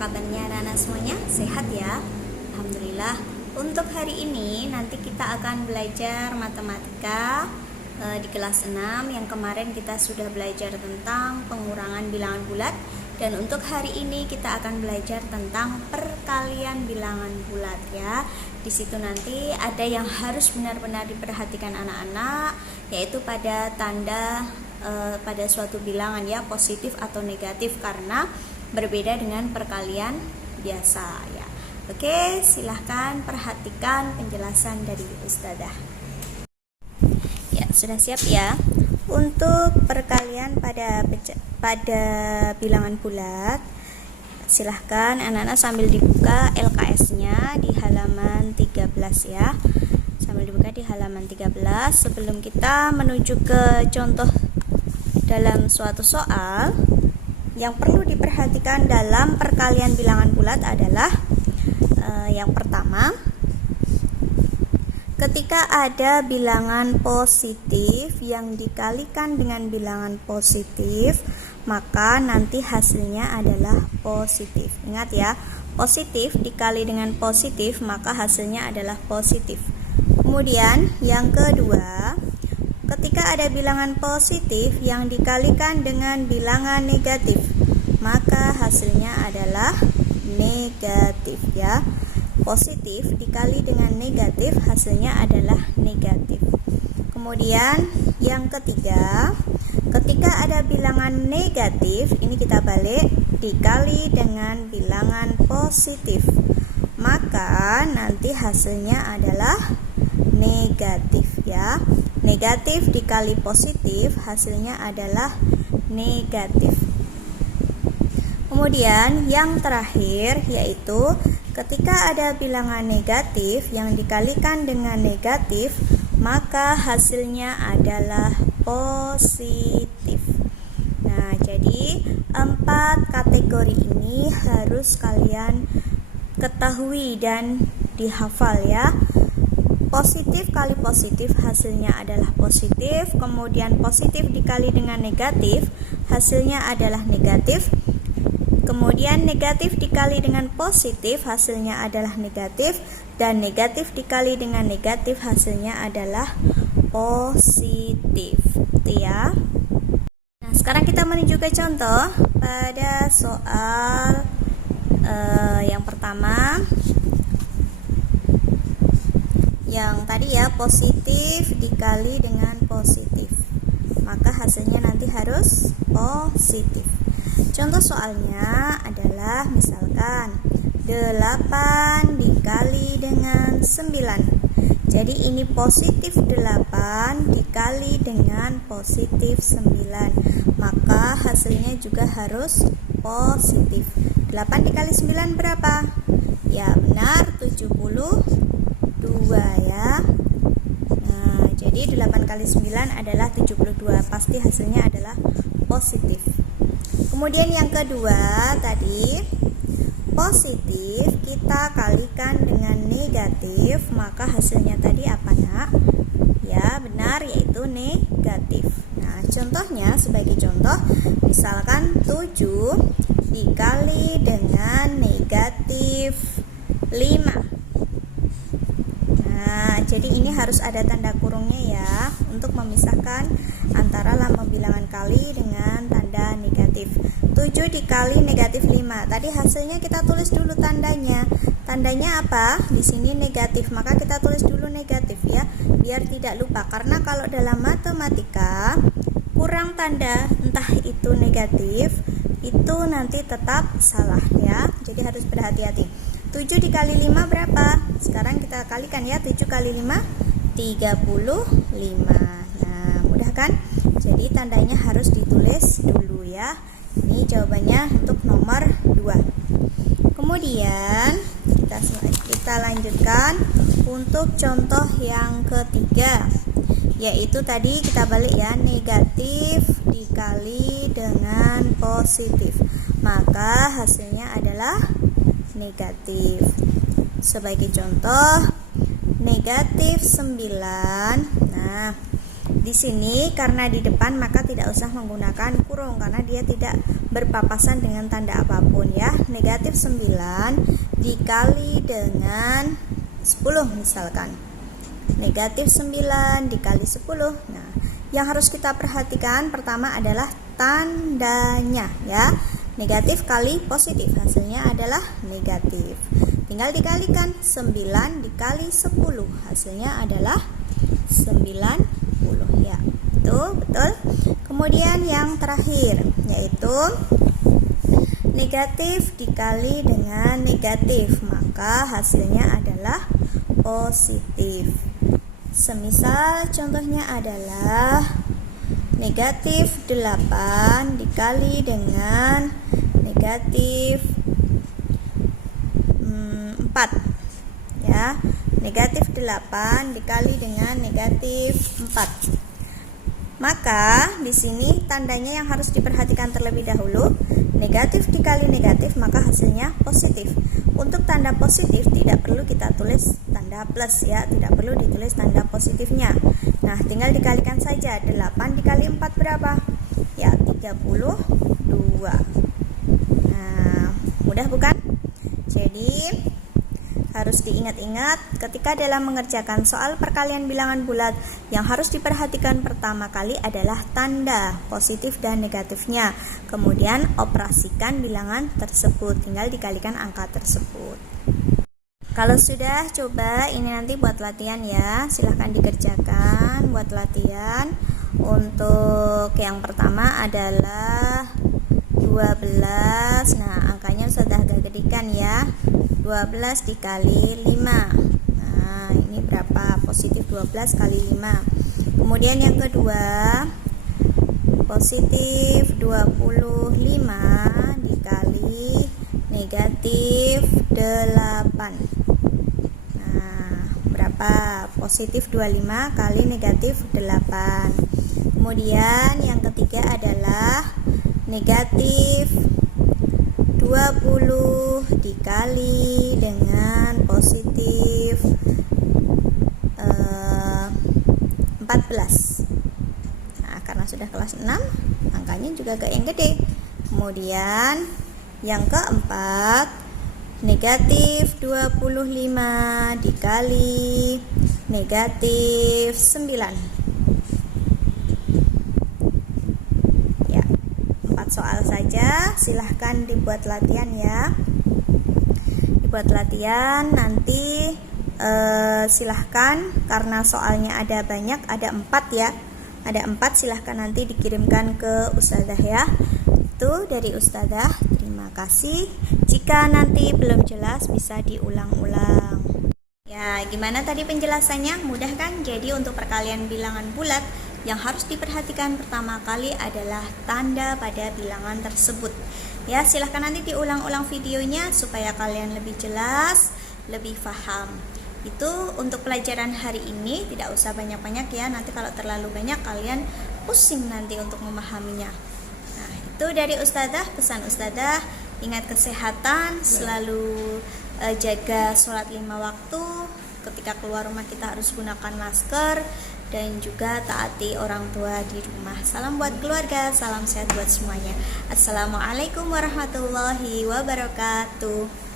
kabarnya anak-anak semuanya? Sehat ya? Alhamdulillah. Untuk hari ini nanti kita akan belajar matematika di kelas 6. Yang kemarin kita sudah belajar tentang pengurangan bilangan bulat, dan untuk hari ini kita akan belajar tentang perkalian bilangan bulat ya. Di situ nanti ada yang harus benar-benar diperhatikan anak-anak, yaitu pada tanda pada suatu bilangan ya, positif atau negatif, karena berbeda dengan perkalian biasa ya. Oke, silahkan perhatikan penjelasan dari Ustadzah. Ya, sudah siap ya? Untuk perkalian pada bilangan bulat, silahkan anak-anak sambil dibuka LKS-nya di halaman 13 ya. Sambil dibuka di halaman 13 sebelum kita menuju ke contoh dalam suatu soal. Yang perlu diperhatikan dalam perkalian bilangan bulat adalah yang pertama, ketika ada bilangan positif yang dikalikan dengan bilangan positif, maka nanti hasilnya adalah positif. Ingat ya, positif dikali dengan positif, maka hasilnya adalah positif. Kemudian yang kedua, ketika ada bilangan positif yang dikalikan dengan bilangan negatif, maka hasilnya adalah negatif ya. Positif dikali dengan negatif, hasilnya adalah negatif. Kemudian yang ketiga, ketika ada bilangan negatif, ini kita balik, dikali dengan bilangan positif, maka nanti hasilnya adalah negatif ya. Negatif dikali positif, hasilnya adalah negatif. Kemudian yang terakhir, yaitu ketika ada bilangan negatif yang dikalikan dengan negatif, maka hasilnya adalah positif. Nah, jadi 4 kategori ini harus kalian ketahui dan dihafal ya. Positif kali positif, hasilnya adalah positif. Kemudian positif dikali dengan negatif, hasilnya adalah negatif. Kemudian negatif dikali dengan positif, hasilnya adalah negatif. Dan negatif dikali dengan negatif, hasilnya adalah positif. Itu ya. Nah, sekarang kita menuju ke contoh pada soal yang pertama. Yang tadi ya, positif dikali dengan positif, maka hasilnya nanti harus positif. Contoh soalnya adalah misalkan 8 dikali dengan 9. Jadi ini positif 8 dikali dengan positif 9, maka hasilnya juga harus positif. 8 dikali 9 berapa? Ya benar, 72 ya. Nah, jadi 8 kali 9 adalah 72, pasti hasilnya adalah positif. Kemudian yang kedua tadi, positif kita kalikan dengan negatif, maka hasilnya tadi apa nak? Ya benar, yaitu negatif. Nah, contohnya sebagai contoh, misalkan 7 dikali dengan negatif 5. Nah, jadi ini harus ada tanda kurungnya ya, untuk memisahkan antara lambang bilangan kali dengan tanda negatif. 7 dikali negatif 5. Tadi hasilnya kita tulis dulu tandanya. Tandanya apa? Di sini negatif, maka kita tulis dulu negatif ya, biar tidak lupa. Karena kalau dalam matematika kurang tanda, entah itu negatif, itu nanti tetap salah ya. Jadi harus berhati-hati. 7 dikali 5 berapa? Sekarang kita kalikan ya, 7 kali 5 35. Nah, mudah kan? Jadi tandanya harus ditulis dulu ya. Ini jawabannya untuk nomor 2. Kemudian kita lanjutkan untuk contoh yang ketiga, yaitu tadi kita balik ya, negatif dikali dengan positif, maka hasilnya adalah negatif. Sebagai contoh, negatif 9. Nah, Di sini karena di depan maka tidak usah menggunakan kurung karena dia tidak berpapasan dengan tanda apapun ya. Negatif 9 dikali dengan 10 misalkan. Negatif 9 dikali 10. Nah, yang harus kita perhatikan pertama adalah tandanya ya. Negatif kali positif hasilnya adalah negatif. Tinggal dikalikan 9 dikali 10 hasilnya adalah 90 ya. Itu betul. Kemudian yang terakhir yaitu negatif dikali dengan negatif, maka hasilnya adalah positif. Semisal contohnya adalah negatif 8 dikali dengan negatif 4 ya. Negatif 8 dikali dengan negatif 4. Maka di sini tandanya yang harus diperhatikan terlebih dahulu. Negatif dikali negatif maka hasilnya positif. Untuk tanda positif tidak perlu kita tulis tanda plus ya, tidak perlu ditulis tanda positifnya. Nah, tinggal dikalikan saja. 8 dikali 4 berapa? Ya, 32. Nah, mudah bukan? Jadi harus diingat-ingat ketika dalam mengerjakan soal perkalian bilangan bulat, yang harus diperhatikan pertama kali adalah tanda positif dan negatifnya. Kemudian operasikan bilangan tersebut, tinggal dikalikan angka tersebut. Kalau sudah, coba ini nanti buat latihan ya, silahkan dikerjakan buat latihan. Untuk yang pertama adalah 12. Nah, angkanya sudah agak gedekan ya. 12 dikali 5. Nah, ini berapa? Positif 12 kali 5. Kemudian yang kedua, positif 25 dikali negatif 8. Nah, berapa? Positif 25 kali negatif 8. Kemudian yang ketiga adalah negatif 20 dikali dengan positif 14. Nah, karena sudah kelas 6, angkanya juga agak yang gede. Kemudian yang keempat, negatif 25 dikali negatif 9. Soal saja, silahkan dibuat latihan ya. Dibuat latihan nanti silahkan, karena soalnya ada banyak, ada 4 ya. Ada 4, silahkan nanti dikirimkan ke Ustadzah ya. Itu dari Ustadzah. Terima kasih. Jika nanti belum jelas bisa diulang-ulang. Ya, gimana tadi penjelasannya? Mudah kan? Jadi untuk perkalian bilangan bulat, yang harus diperhatikan pertama kali adalah tanda pada bilangan tersebut. Ya, silahkan nanti diulang-ulang videonya supaya kalian lebih jelas, lebih paham. Itu untuk pelajaran hari ini, tidak usah banyak-banyak ya. Nanti kalau terlalu banyak kalian pusing nanti untuk memahaminya. Nah, itu dari Ustadzah, pesan Ustadzah, ingat kesehatan, selalu jaga sholat 5 waktu. Ketika keluar rumah kita harus gunakan masker, dan juga taati orang tua di rumah. Salam buat keluarga, salam sehat buat semuanya. Assalamualaikum warahmatullahi wabarakatuh.